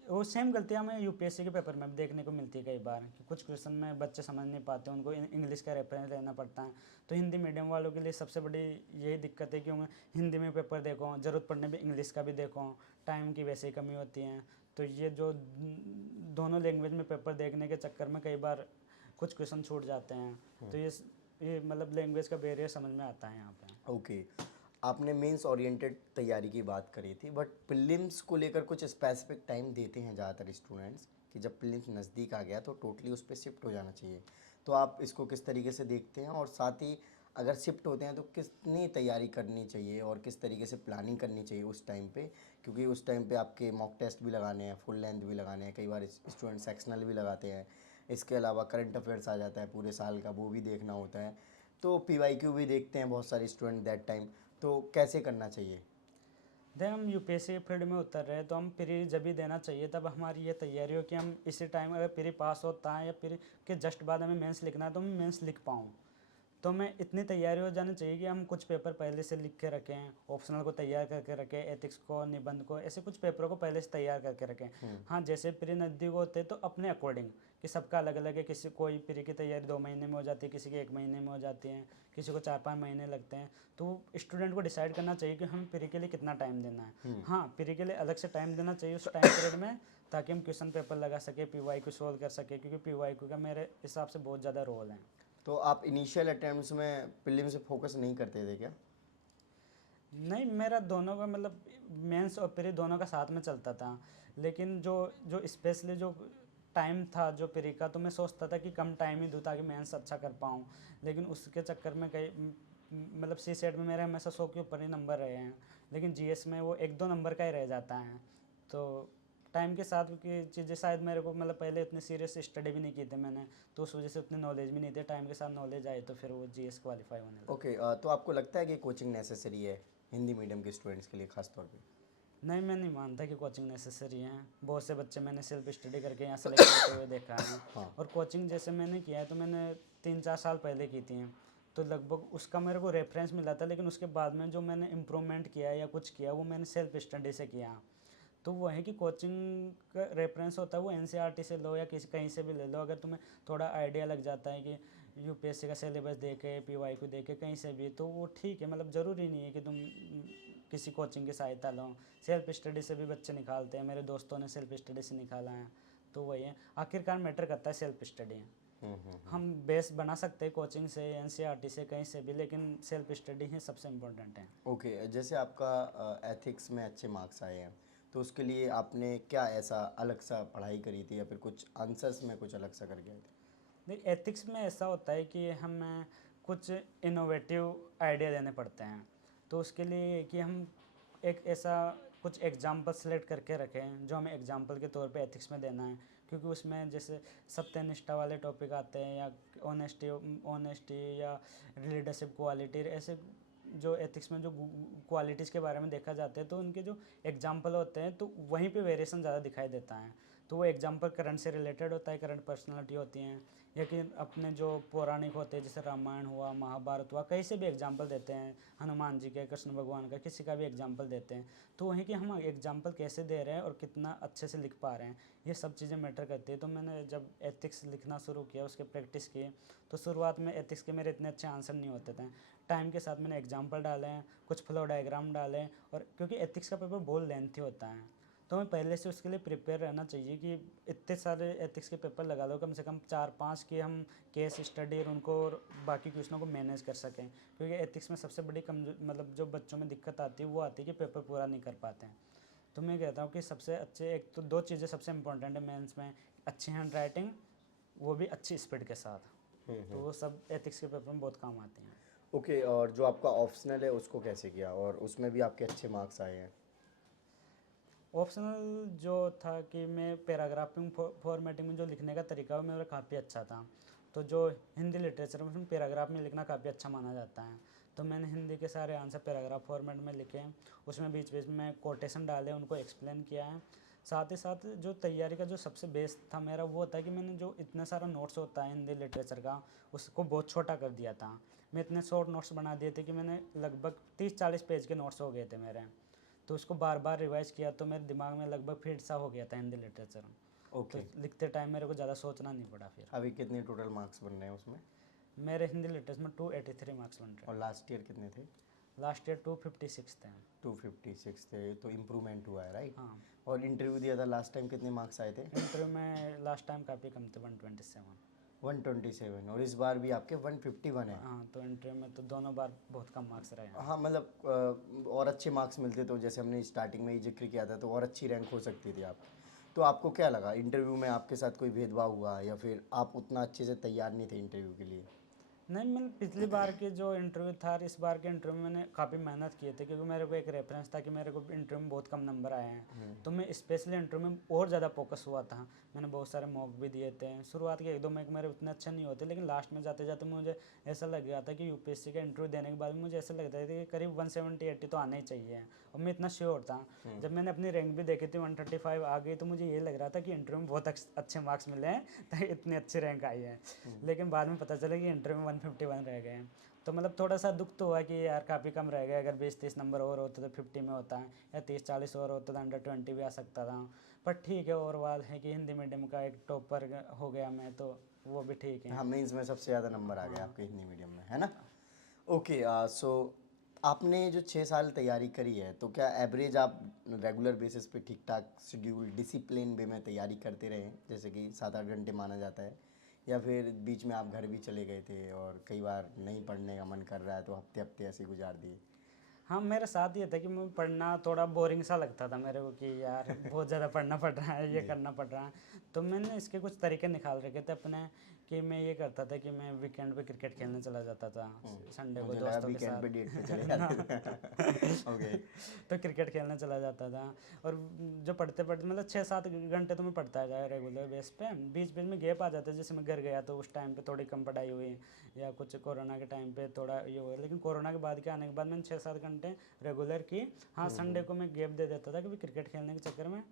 वो सेम गलतियाँ हमें यूपीएससी के पेपर में भी देखने को मिलती है कई बार, कि कुछ क्वेश्चन में बच्चे समझ नहीं पाते, उनको इंग्लिश का रेफरेंस लेना पड़ता है। तो हिंदी मीडियम वालों के लिए सबसे बड़ी यही दिक्कत है कि उन्हें हिंदी में पेपर देखो, ज़रूरत पड़ने पे इंग्लिश का भी देखो, टाइम की वैसे ही कमी होती है। तो ये जो दोनों लैंग्वेज में पेपर देखने के चक्कर में कई बार कुछ क्वेश्चन छूट जाते हैं, तो ये मतलब लैंग्वेज का बैरियर समझ में आता है यहाँ पे। ओके, आपने मेंस ओरिएंटेड तैयारी की बात करी थी, बट प्रीलिम्स को लेकर कुछ स्पेसिफिक टाइम देते हैं ज़्यादातर स्टूडेंट्स कि जब प्रीलिम्स नज़दीक आ गया तो टोटली उस पर शिफ्ट हो जाना चाहिए। तो आप इसको किस तरीके से देखते हैं, और साथ ही अगर शिफ्ट होते हैं तो कितनी तैयारी करनी चाहिए और किस तरीके से प्लानिंग करनी चाहिए उस टाइम पे, क्योंकि उस टाइम पे आपके मॉक टेस्ट भी लगाने हैं, फुल लेंथ भी लगाने हैं, कई बार स्टूडेंट सेक्शनल भी लगाते हैं, इसके अलावा करंट अफेयर्स आ जाता है पूरे साल का, वो भी देखना होता है, तो PYQ भी देखते हैं बहुत सारे स्टूडेंट दैट टाइम। तो कैसे करना चाहिए? जब हम यूपीएससी फील्ड में उतर रहे हैं तो हम प्री जब भी देना चाहिए तब हमारी ये तैयारी हो कि हम इसी टाइम अगर प्री पास होता है या प्री के जस्ट बाद हमें मेंस लिखना है तो मैं मेंस लिख पाऊँ। तो मैं इतनी तैयारी हो जानी चाहिए कि हम कुछ पेपर पहले से लिख के रखें, ऑप्शनल को तैयार करके रखें, एथिक्स को, निबंध को, ऐसे कुछ पेपरों को पहले से तैयार करके रखें। हाँ, जैसे प्री नज़दीक होते हैं तो अपने अकॉर्डिंग, कि सबका अलग अलग है, किसी कोई प्री की तैयारी 2 महीने में हो जाती है, किसी के 1 महीने में हो जाती है, किसी को 4-5 महीने लगते हैं। तो स्टूडेंट को डिसाइड करना चाहिए कि हम प्री के लिए कितना टाइम देना है। हाँ, प्री के लिए अलग से टाइम देना चाहिए उस टाइम पीरियड में, ताकि हम क्वेश्चन पेपर लगा सके, PYQ सोल्व कर सके, क्योंकि PYQ का मेरे हिसाब से बहुत ज़्यादा रोल है। तो आप इनिशियल अटेम्प्ट्स में प्रीलिम्स से फोकस नहीं करते थे क्या? नहीं, मेरा दोनों का मतलब मेंस और प्री दोनों का साथ में चलता था, लेकिन जो स्पेशली जो टाइम था जो प्री का, तो मैं सोचता था कि कम टाइम ही दूँ ताकि मेंस अच्छा कर पाऊँ, लेकिन उसके चक्कर में कई मतलब सी सेट में मेरे हमेशा 100 के ऊपर ही नंबर रहे हैं, लेकिन GS में वो 1-2 नंबर का ही रह जाता है। तो टाइम के साथ की चीज़ें शायद मेरे को मतलब पहले इतनी सीरियस स्टडी भी नहीं की थी मैंने, तो उस वजह से उतनी नॉलेज भी नहीं थी। टाइम के साथ नॉलेज आई तो फिर वो जीएस क्वालिफाई होने लगा। ओके, तो आपको लगता है कि कोचिंग नेसेसरी है हिंदी मीडियम के स्टूडेंट्स के लिए खास तौर पे? नहीं, मैं नहीं मानता कि कोचिंग नेसेसरी है। बहुत से बच्चे मैंने सेल्फ स्टडी करके यहाँ सेलेक्ट करते हुए देखा है। हाँ। और कोचिंग जैसे मैंने किया है तो मैंने 3-4 साल पहले की थी, तो लगभग उसका मेरे को रेफरेंस मिला था, लेकिन उसके बाद में जो मैंने इम्प्रूवमेंट किया या कुछ किया वो मैंने सेल्फ स्टडी से किया। तो वो है कि कोचिंग का रेफरेंस होता है वो एनसीईआरटी से लो या किसी कहीं से भी ले लो, अगर तुम्हें थोड़ा आइडिया लग जाता है कि यूपीएससी का सिलेबस देखे, पीवाईक्यू देखे कहीं से भी, तो वो ठीक है। मतलब ज़रूरी नहीं है कि तुम किसी कोचिंग की सहायता लो, सेल्फ स्टडी से भी बच्चे निकालते हैं। मेरे दोस्तों ने सेल्फ स्टडी से निकाला है। तो वही है, आखिरकार मैटर करता है सेल्फ स्टडी। हम बेस बना सकते हैं कोचिंग से, एनसीईआरटी से, कहीं से भी, लेकिन सेल्फ स्टडी ही सबसे इम्पोर्टेंट है। ओके, जैसे आपका एथिक्स में अच्छे मार्क्स आए हैं, तो उसके लिए आपने क्या ऐसा अलग सा पढ़ाई करी थी या फिर कुछ आंसर्स में कुछ अलग सा कर गए थे? नहीं, एथिक्स में ऐसा होता है कि हमें कुछ इनोवेटिव आइडिया देने पड़ते हैं। तो उसके लिए कि हम एक ऐसा कुछ एग्जाम्पल सेलेक्ट करके रखें जो हमें एग्जाम्पल के तौर पे एथिक्स में देना है, क्योंकि उसमें जैसे सत्यनिष्ठा वाले टॉपिक आते हैं या ऑनेस्टी या लीडरशिप क्वालिटी, ऐसे जो एथिक्स में जो क्वालिटीज़ के बारे में देखा जाता है, तो उनके जो एग्जाम्पल होते हैं तो वहीं पे वेरिएशन ज़्यादा दिखाई देता है। तो वो एग्जाम्पल करंट से रिलेटेड होता है, करंट पर्सनालिटी होती हैं, या कि अपने जो पौराणिक होते हैं जैसे रामायण हुआ, महाभारत हुआ, कहीं से भी एग्जाम्पल देते हैं, हनुमान जी के, कृष्ण भगवान का, किसी का भी एग्जाम्पल देते हैं। तो वहीं कि हम एग्जाम्पल कैसे दे रहे हैं और कितना अच्छे से लिख पा रहे हैं, ये सब चीज़ें मैटर करती है। तो मैंने जब एथिक्स लिखना शुरू किया, उसके प्रैक्टिस की, तो शुरुआत में एथिक्स के मेरे इतने अच्छे आंसर नहीं होते थे। टाइम के साथ मैंने एग्जाम्पल डाले हैं, कुछ फ्लो डायग्राम डाले, और क्योंकि एथिक्स का पेपर बहुत लेंथी होता है, तो हमें पहले से उसके लिए प्रिपेयर रहना चाहिए कि इतने सारे एथिक्स के पेपर लगा लो, कम से कम 4-5 की हम केस स्टडी और उनको और बाकी क्वेश्चनों को मैनेज कर सकें। क्योंकि एथिक्स में सबसे बड़ी मतलब जो बच्चों में दिक्कत आती है वो आती है कि पेपर पूरा नहीं कर पाते हैं। तो मैं कहता हूँ कि सबसे अच्छे, एक तो 2 चीज़ें सबसे इंपॉर्टेंट है मेंस में, अच्छी हैंड राइटिंग, वो भी अच्छी स्पीड के साथ। तो वो सब एथिक्स के पेपर में बहुत काम आती हैं। ओके, और जो आपका ऑप्शनल है उसको कैसे किया, और उसमें भी आपके अच्छे मार्क्स आए हैं? ऑप्शनल जो था कि मैं पैराग्राफिंग फॉर्मेटिंग में जो लिखने का तरीका है मेरा काफ़ी अच्छा था। तो जो हिंदी लिटरेचर में पैराग्राफ में लिखना काफ़ी अच्छा माना जाता है, तो मैंने हिंदी के सारे आंसर पैराग्राफ फॉर्मेट में लिखे हैं। उसमें बीच बीच में कोटेशन डाले, उनको एक्सप्लेन किया है। साथ ही साथ जो तैयारी का जो सबसे बेस था मेरा वो होता है कि मैंने जो इतना सारा नोट्स होता है हिंदी लिटरेचर का, उसको बहुत छोटा कर दिया था। मैं इतने शॉर्ट नोट्स बना दिए थे कि मैंने लगभग 30-40 पेज के नोट्स हो गए थे मेरे। तो उसको बार बार रिवाइज किया तो मेरे दिमाग में लगभग फिट सा हो गया था हिंदी लिटरेचर। ओके, तो लिखते टाइम मेरे को ज़्यादा सोचना नहीं पड़ा। फिर अभी कितने टोटल मार्क्स बन रहे हैं उसमें? मेरे हिंदी लिटरेचर में 283 मार्क्स बन रहे और लास्ट ईयर कितने थे? हैं। लास्ट ईयर 256 थे। 256 थे, तो इम्प्रूवमेंट हुआ है, राइट? हाँ, और इंटरव्यू दिया था लास्ट टाइम, कितने मार्क्स आए थे? इंटरव्यू में लास्ट टाइम काफ़ी कम थे, 127। 127, और इस बार भी आपके 151 है। हाँ, तो इंटरव्यू में तो दोनों बार बहुत कम मार्क्स रहे हैं। हाँ, मतलब और अच्छे मार्क्स मिलते तो जैसे हमने स्टार्टिंग में ही जिक्र किया था, तो और अच्छी रैंक हो सकती थी आप। तो आपको क्या लगा इंटरव्यू में, आपके साथ कोई भेदभाव हुआ या फिर आप उतना अच्छे से तैयार नहीं थे इंटरव्यू के लिए? नहीं, मैंने पिछली बार के जो इंटरव्यू था और इस बार के इंटरव्यू में मैंने काफ़ी मेहनत किए थे, क्योंकि मेरे को एक रेफरेंस था कि मेरे को इंटरव्यू में बहुत कम नंबर आए हैं। तो मैं स्पेशली इंटरव्यू में और ज़्यादा फोकस हुआ था। मैंने बहुत सारे मॉक भी दिए थे। शुरुआत के 1-2 मॉक मेरे उतने अच्छे नहीं होते, लेकिन लास्ट में जाते जाते मुझे ऐसा लग गया था कि यूपीएससी का इंटरव्यू देने के बाद मुझे ऐसा लगता था कि करीब 170-80 तो आने ही चाहिए, और मैं इतना श्योर था। जब मैंने अपनी रैंक भी देखी थी 135 आ गई, तो मुझे ये लग रहा था कि इंटरव्यू में बहुत अच्छे मार्क्स मिले हैं, तो इतनी अच्छी रैंक आई है। लेकिन बाद में पता चला कि इंटरव्यू में 151 रह गए। तो मतलब थोड़ा सा दुख तो हुआ कि यार काफ़ी कम रह गए। अगर 20-30 नंबर और होते तो 50 में होता है, या 30-40 और होता तो अंडर 20 भी आ सकता था। पर ठीक है, और बात है कि हिंदी मीडियम का एक टॉपर हो गया मैं, तो वो भी ठीक है। हाँ, मीन्स में सबसे ज़्यादा नंबर आ गए आपके हिंदी मीडियम में, है ना? ओके, सो आपने जो 6 साल तैयारी करी है, तो क्या एवरेज आप रेगुलर बेसिस पे ठीक ठाक शेड्यूल डिसिप्लिन वे में तैयारी करते रहे, जैसे कि 7-8 घंटे माना जाता है, या फिर बीच में आप घर भी चले गए थे और कई बार नहीं पढ़ने का मन कर रहा है तो हफ्ते हफ्ते ऐसे गुजार दिए? हाँ, मेरे साथ ये था कि मैं पढ़ना थोड़ा बोरिंग सा लगता था मेरे को कि यार बहुत ज़्यादा पढ़ना पड़ रहा है, ये करना पड़ रहा है। तो मैंने इसके कुछ तरीके निकाल रखे थे अपने, कि मैं ये करता था कि मैं वीकेंड पे क्रिकेट खेलने चला जाता था, संडे को मुझे लगा दोस्तों के वीकेंड साथ। पे डेट पे चले जाते थे। ओके। तो क्रिकेट खेलने चला जाता था। और जो पढ़ते पढ़ते मतलब 6-7 घंटे तो मैं पढ़ता जाए रेगुलर बेस पे, बीच बीच में गैप आ जाता है, जैसे मैं घर गया तो उस टाइम पे थोड़ी कम पढ़ाई हुई, या कुछ कोरोना के टाइम पे थोड़ा ये हुआ। लेकिन कोरोना के बाद के आने के बाद मैंने 6-7 घंटे रेगुलर की। हाँ, संडे को मैं गैप दे देता था कभी क्रिकेट खेलने के चक्कर में।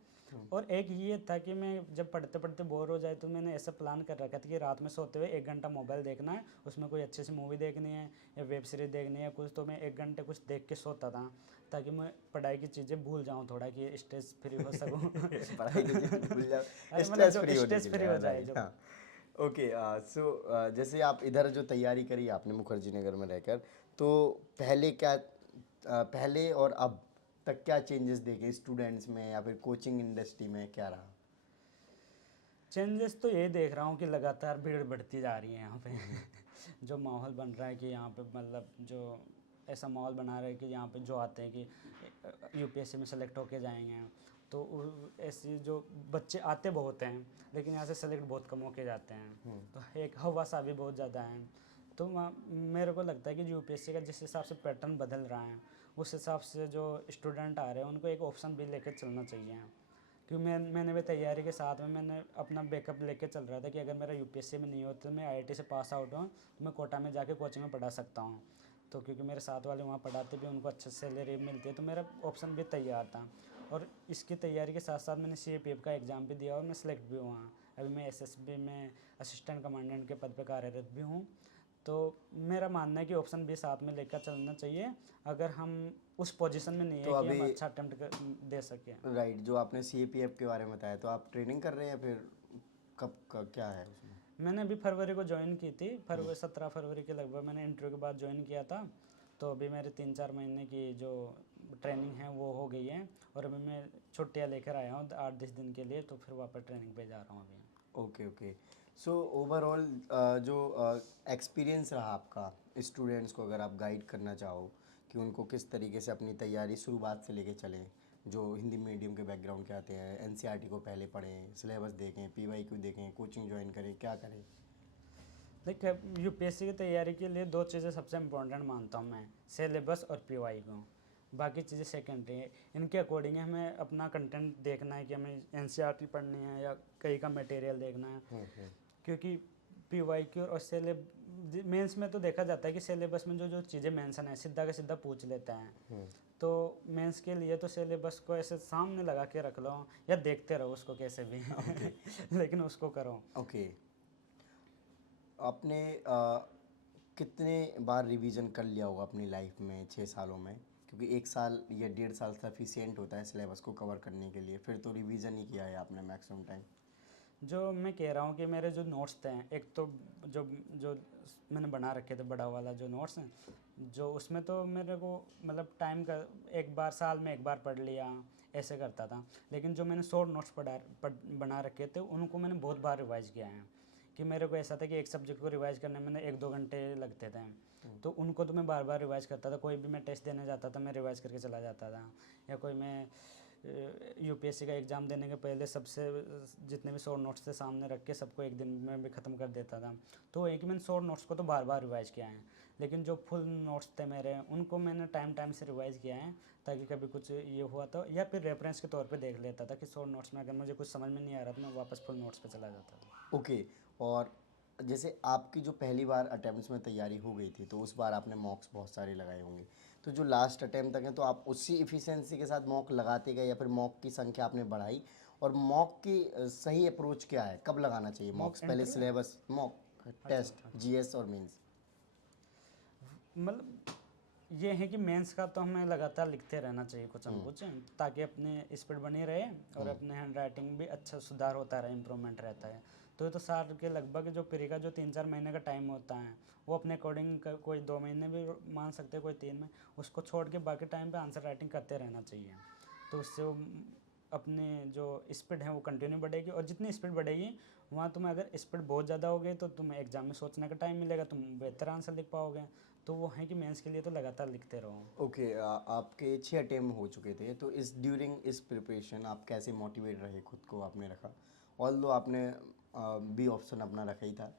और एक ये था कि मैं जब पढ़ते पढ़ते बोर हो जाए तो मैंने ऐसा प्लान कर रखा था कि रात में सोते हुए 1 घंटा मोबाइल देखना है, उसमें कोई अच्छी सी मूवी देखनी है या वेब सीरीज देखनी है कुछ, तो मैं 1 घंटे कुछ देख के सोता था, ताकि मैं पढ़ाई की चीज़ें भूल जाऊँ, थोड़ा कि स्ट्रेस फ्री हो सकूँ। पढ़ाई की चीज़ भूल जाओ, अरे स्ट्रेस मतलब फ्री जो होने स्ट्रेस के फ्री लिए, हो जाए right, जब। हाँ। ओके, सो जैसे आप इधर जो तैयारी करी आपने मुखर्जी नगर में रहकर, तो पहले क्या पहले और अब तक क्या चेंजेस देखे स्टूडेंट्स में या फिर कोचिंग इंडस्ट्री में, क्या रहा? चेंजेस तो ये देख रहा हूँ कि लगातार भीड़ बढ़ती जा रही है यहाँ पे। जो माहौल बन रहा है कि यहाँ पे मतलब जो ऐसा माहौल बना रहा है कि यहाँ पे जो आते हैं कि यूपीएससी में सेलेक्ट होके जाएंगे, तो ऐसी जो बच्चे आते बहुत हैं लेकिन यहाँ से सेलेक्ट बहुत कम होके जाते हैं, तो एक हवा सा भी बहुत ज़्यादा है। तो मेरे को लगता है कि यूपीएससी का जिस हिसाब से पैटर्न बदल रहा है, उस हिसाब से जो स्टूडेंट आ रहे हैं उनको एक ऑप्शन भी लेकर चलना चाहिए। क्योंकि मैंने भी तैयारी के साथ में मैंने अपना बैकअप लेके चल रहा था कि अगर मेरा यूपीएससी में नहीं होता तो मैं आईआईटी से पास आउट हूँ तो मैं कोटा में जाके कोचिंग में पढ़ा सकता हूँ। तो क्योंकि मेरे साथ वाले वहाँ पढ़ाते भी, उनको अच्छे सैलरी मिलती है, तो मेरा ऑप्शन भी तैयार था। और इसकी तैयारी के साथ साथ मैंने CAPF का एग्ज़ाम भी दिया और मैं सेलेक्ट भी हुआ। अभी मैं SSB में असिस्टेंट कमांडेंट के पद पर कार्यरत भी हूँ। तो मेरा मानना है कि ऑप्शन भी साथ में लेकर चलना चाहिए, अगर हम उस पोजीशन में नहीं तो है कि हम अभी- अच्छा अटेम्प्ट दे सकें। राइट, जो आपने CAPF के बारे में बताया, तो आप ट्रेनिंग कर रहे हैं या फिर क्या है उसमें? मैंने अभी फरवरी को ज्वाइन की थी, 17 फरवरी के लगभग मैंने इंटरव्यू के बाद ज्वाइन किया था। तो अभी मेरे 3-4 महीने की जो ट्रेनिंग है वो हो गई है, और अभी मैं छुट्टियाँ लेकर आया हूँ 8-10 दिन के लिए, तो फिर वापस ट्रेनिंग पे जा रहा हूँ अभी। Okay okay. सो ओवरऑल जो एक्सपीरियंस रहा आपका स्टूडेंट्स को, अगर आप गाइड करना चाहो कि उनको किस तरीके से अपनी तैयारी शुरुआत से लेके चलें, जो हिंदी मीडियम के बैकग्राउंड के आते हैं, NCERT को पहले पढ़ें, सिलेबस देखें, PYQ देखें, कोचिंग ज्वाइन करें, क्या करें? देखिए, यूपीएससी की तैयारी के लिए 2 चीज़ें सबसे इम्पोर्टेंट मानता हूँ मैं, सिलेबस और PYQ। बाकी चीज़ें सेकेंडरी है। इनके अकॉर्डिंग हमें अपना कंटेंट देखना है कि हमें NCERT पढ़नी है या कहीं का मटेरियल देखना है। क्योंकि PYQ और मेंस में तो देखा जाता है कि सिलेबस में जो जो चीज़ें मेंशन है सीधा का सीधा पूछ लेते हैं। तो मेंस के लिए तो सिलेबस को ऐसे सामने लगा के रख लो या देखते रहो उसको कैसे भी लेकिन उसको करो। ओके। आपने कितने बार रिवीजन कर लिया होगा अपनी लाइफ में 6 सालों में? क्योंकि 1 साल या 1.5 साल सफिशिएंट होता है सिलेबस को कवर करने के लिए, फिर तो रिवीजन ही किया है आपने मैक्सिमम टाइम। जो मैं कह रहा हूँ कि मेरे जो नोट्स थे, एक तो जो जो मैंने बना रखे थे बड़ा वाला जो नोट्स हैं, जो उसमें तो मेरे को मतलब टाइम का एक बार साल में एक बार पढ़ लिया ऐसे करता था। लेकिन जो मैंने शॉर्ट नोट्स बना रखे थे उनको मैंने बहुत बार रिवाइज़ किया है। कि मेरे को ऐसा था कि एक सब्जेक्ट को रिवाइज़ करने में 1-2 घंटे लगते थे, तो उनको तो मैं बार बार रिवाइज़ करता था। कोई भी मैं टेस्ट देने जाता था मैं रिवाइज़ करके चला जाता था, या कोई मैं यूपीएससी का एग्ज़ाम देने के पहले सबसे जितने भी शॉर्ट नोट्स थे सामने रख के सबको एक दिन में भी ख़त्म कर देता था। तो एक मैंने शॉर्ट नोट्स को तो बार बार रिवाइज़ किया है, लेकिन जो फुल नोट्स थे मेरे उनको मैंने टाइम से रिवाइज़ किया है, ताकि कभी कुछ ये हुआ तो या फिर रेफरेंस के तौर पे देख लेता था कि शॉर्ट नोट्स में अगर मुझे कुछ समझ में नहीं आ रहा तो मैं वापस फुल नोट्स पे चला जाता था। ओके। और जैसे आपकी जो पहली बार अटेम्प्ट्स में तैयारी हो गई थी, तो उस बार आपने मॉक्स बहुत सारे लगाए होंगे, तो जो लास्ट अटेम्प्ट तक है तो आप उसी इफ़िशिएंसी के साथ मॉक लगाते गए या फिर मॉक की संख्या आपने बढ़ाई? और मॉक की सही अप्रोच क्या है, कब लगाना चाहिए मॉक्स? पहले सिलेबस, मॉक टेस्ट, GS और मेंस? मतलब ये है कि मेंस का तो हमें लगातार लिखते रहना चाहिए कुछ न कुछ, ताकि अपनी स्पीड बनी रहे और अपने हैंड राइटिंग भी अच्छा सुधार होता रहे, इम्प्रूवमेंट रहता है। तो ये तो साल के लगभग जो प्री का जो 3-4 महीने का टाइम होता है वो अपने अकॉर्डिंग कोई 2 महीने भी मान सकते हैं, कोई 3 में, उसको छोड़ के बाकी टाइम पे आंसर राइटिंग करते रहना चाहिए। तो उससे वो अपने जो स्पीड है वो कंटिन्यू बढ़ेगी, और जितनी स्पीड बढ़ेगी वहाँ तुम्हें अगर स्पीड बहुत ज़्यादा हो गई तो तुम्हें एग्जाम में सोचने का टाइम मिलेगा, तुम बेहतर आंसर लिख पाओगे। तो वो है कि मेंस के लिए तो लगातार लिखते रहो। ओके, आपके 6 अटेम्प्ट हो चुके थे, तो इस ड्यूरिंग इस प्रिपरेशन आप कैसे मोटिवेट रहे, खुद को आपने रखा? ऑल्दो आपने बी ऑप्शन अपना रखा ही था,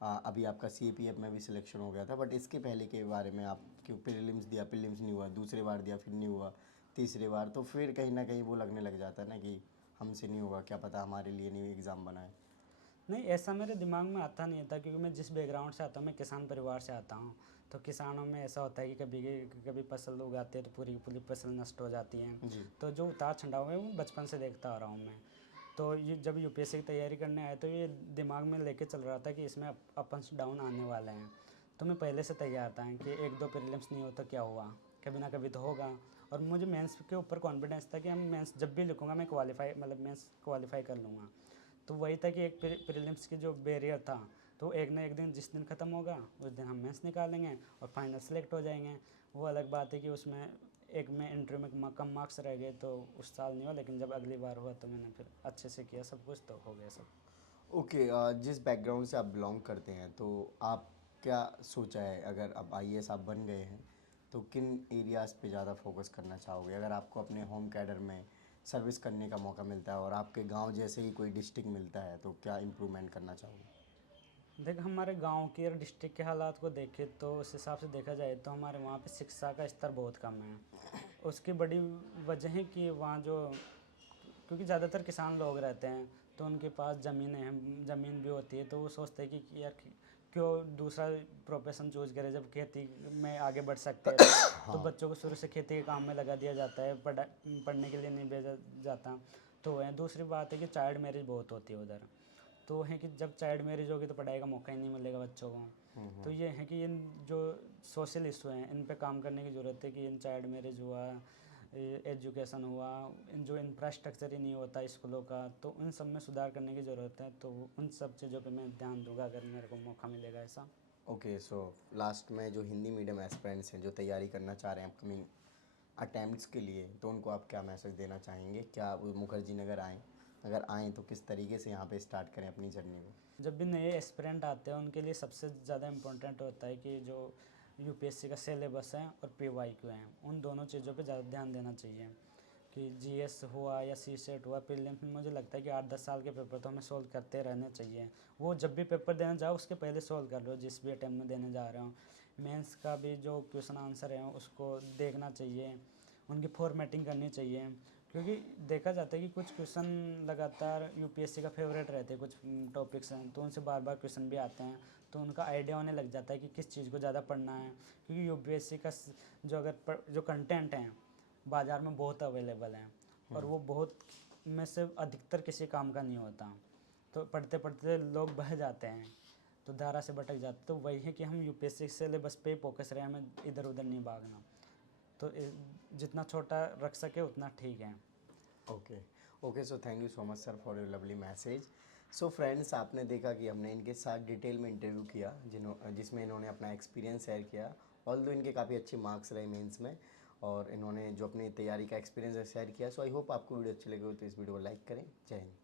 अभी आपका CAPF में भी सिलेक्शन हो गया था, बट इसके पहले के बारे में आप क्यों प्रीलिम्स दिया, प्रीलिम्स नहीं हुआ, दूसरे बार दिया फिर नहीं हुआ, तीसरे बार, तो फिर कहीं ना कहीं वो लगने लग जाता है ना कि हमसे नहीं होगा, क्या पता हमारे लिए नहीं एग्ज़ाम बनाए? नहीं, ऐसा मेरे दिमाग में आता नहीं था, क्योंकि मैं जिस बैकग्राउंड से आता हूँ, मैं किसान परिवार से आता हूँ। तो किसानों में ऐसा होता है कि कभी फसल उगाते हैं तो पूरी की पूरी फसल नष्ट हो जाती है। जी। तो जो उतार चढ़ाव है वो बचपन से देखता आ रहा हूँ मैं। तो ये जब यूपीएससी की तैयारी करने आए तो ये दिमाग में लेके चल रहा था कि इसमें अप्स डाउन आने वाले हैं। तो मैं पहले से तैयार था कि एक दो प्रीलिम्स नहीं हो तो क्या हुआ, कभी ना कभी तो होगा। और मुझे मेंस के ऊपर कॉन्फिडेंस था कि हम मेंस जब भी लिखूंगा मैं मेंस क्वालिफाई कर लूँगा। तो वही था कि एक प्रीलिम्स की जो बैरियर था, तो एक ना एक दिन जिस दिन ख़त्म होगा उस दिन हम मेंस निकालेंगे और फाइनल सेलेक्ट हो जाएंगे। वो अलग बात है कि उसमें एक में इंटरव्यू में कम मार्क्स रह गए तो उस साल नहीं हुआ, लेकिन जब अगली बार हुआ तो मैंने फिर अच्छे से किया सब कुछ, तो हो गया सब। ओके, जिस बैकग्राउंड से आप बिलोंग करते हैं, तो आप क्या सोचा है, अगर अब IAS आप बन गए हैं तो किन एरियाज़ पे ज़्यादा फोकस करना चाहोगे? अगर आपको अपने होम कैडर में सर्विस करने का मौका मिलता है और आपके गांव जैसे ही कोई डिस्ट्रिक्ट मिलता है, तो क्या इम्प्रूवमेंट करना चाहोगे? देख, हमारे गांव की और डिस्ट्रिक्ट के हालात को देखें तो उस हिसाब से देखा जाए तो हमारे वहाँ पे शिक्षा का स्तर बहुत कम है। उसकी बड़ी वजह है कि वहाँ जो, क्योंकि ज़्यादातर किसान लोग रहते हैं तो उनके पास ज़मीनें हैं, ज़मीन भी होती है, तो वो सोचते हैं कि यार क्यों दूसरा प्रोफेशन चूज करें जब खेती में आगे बढ़ सकते हैं। तो बच्चों को शुरू से खेती के काम में लगा दिया जाता है, पढ़ने के लिए नहीं भेजा जाता। तो है दूसरी बात है कि चाइल्ड मैरिज बहुत होती है उधर। तो है कि जब चाइल्ड मैरिज होगी तो पढ़ाई का मौका ही नहीं मिलेगा बच्चों को। तो ये है कि इन जो सोशल इशू हैं इन पे काम करने की ज़रूरत है कि इन चाइल्ड मैरिज हुआ, एजुकेशन हुआ, इन जो इंफ्रास्ट्रक्चर ही नहीं होता स्कूलों का, तो उन सब में सुधार करने की ज़रूरत है। तो उन सब चीज़ों पे मैं ध्यान दूंगा अगर मेरे को मौका मिलेगा ऐसा। ओके, सो लास्ट में जो हिंदी मीडियम एस्पिरेंट्स हैं जो तैयारी करना चाह रहे हैं अपकमिंग अटेम्प्ट्स के लिए, तो उनको आप क्या मैसेज देना चाहेंगे? क्या वो मुखर्जी नगर आएँ? अगर आएँ तो किस तरीके से यहाँ पे स्टार्ट करें अपनी जर्नी को? जब भी नए एस्पिरेंट आते हैं उनके लिए सबसे ज़्यादा इम्पोर्टेंट होता है कि जो यूपीएससी का सिलेबस है और PYQ है, उन दोनों चीज़ों पे ज़्यादा ध्यान देना चाहिए। कि GS हुआ या CSET हुआ, प्रीलिम्स में मुझे लगता है कि 8-10 साल के पेपर तो हमें सोल्व करते रहने चाहिए। वो जब भी पेपर देने जाओ उसके पहले सोल्व कर लो, जिस भी अटैम्प्ट में देने जा रहे हो। मेंस का भी जो क्वेश्चन आंसर है उसको देखना चाहिए, उनकी फॉर्मेटिंग करनी चाहिए। क्योंकि देखा जाता है कि कुछ क्वेश्चन लगातार यूपीएससी का फेवरेट रहते हैं, कुछ टॉपिक्स हैं तो उनसे बार बार क्वेश्चन भी आते हैं, तो उनका आइडिया होने लग जाता है कि किस चीज़ को ज़्यादा पढ़ना है। क्योंकि यूपीएससी का जो कंटेंट हैं बाज़ार में बहुत अवेलेबल हैं और वो बहुत में से अधिकतर किसी काम का नहीं होता। तो पढ़ते पढ़ते लोग बह जाते हैं, तो धारा से भटक जाते। तो वही है कि हम यूपीएससी सिलेबस पे फोकस रहे, हमें इधर उधर नहीं भागना। तो जितना छोटा रख सके उतना ठीक है। Okay okay, so thank you so much sir for your lovely message. So friends, आपने देखा कि हमने इनके साथ डिटेल में इंटरव्यू किया जिसमें इन्होंने अपना एक्सपीरियंस शेयर किया। ऑल्दो इनके काफ़ी अच्छे मार्क्स रहे मेंस में और इन्होंने जो अपनी तैयारी का एक्सपीरियंस शेयर किया। सो आई होप आपको वीडियो अच्छी लगी हो तो इस वीडियो को लाइक करें। जय हिंद।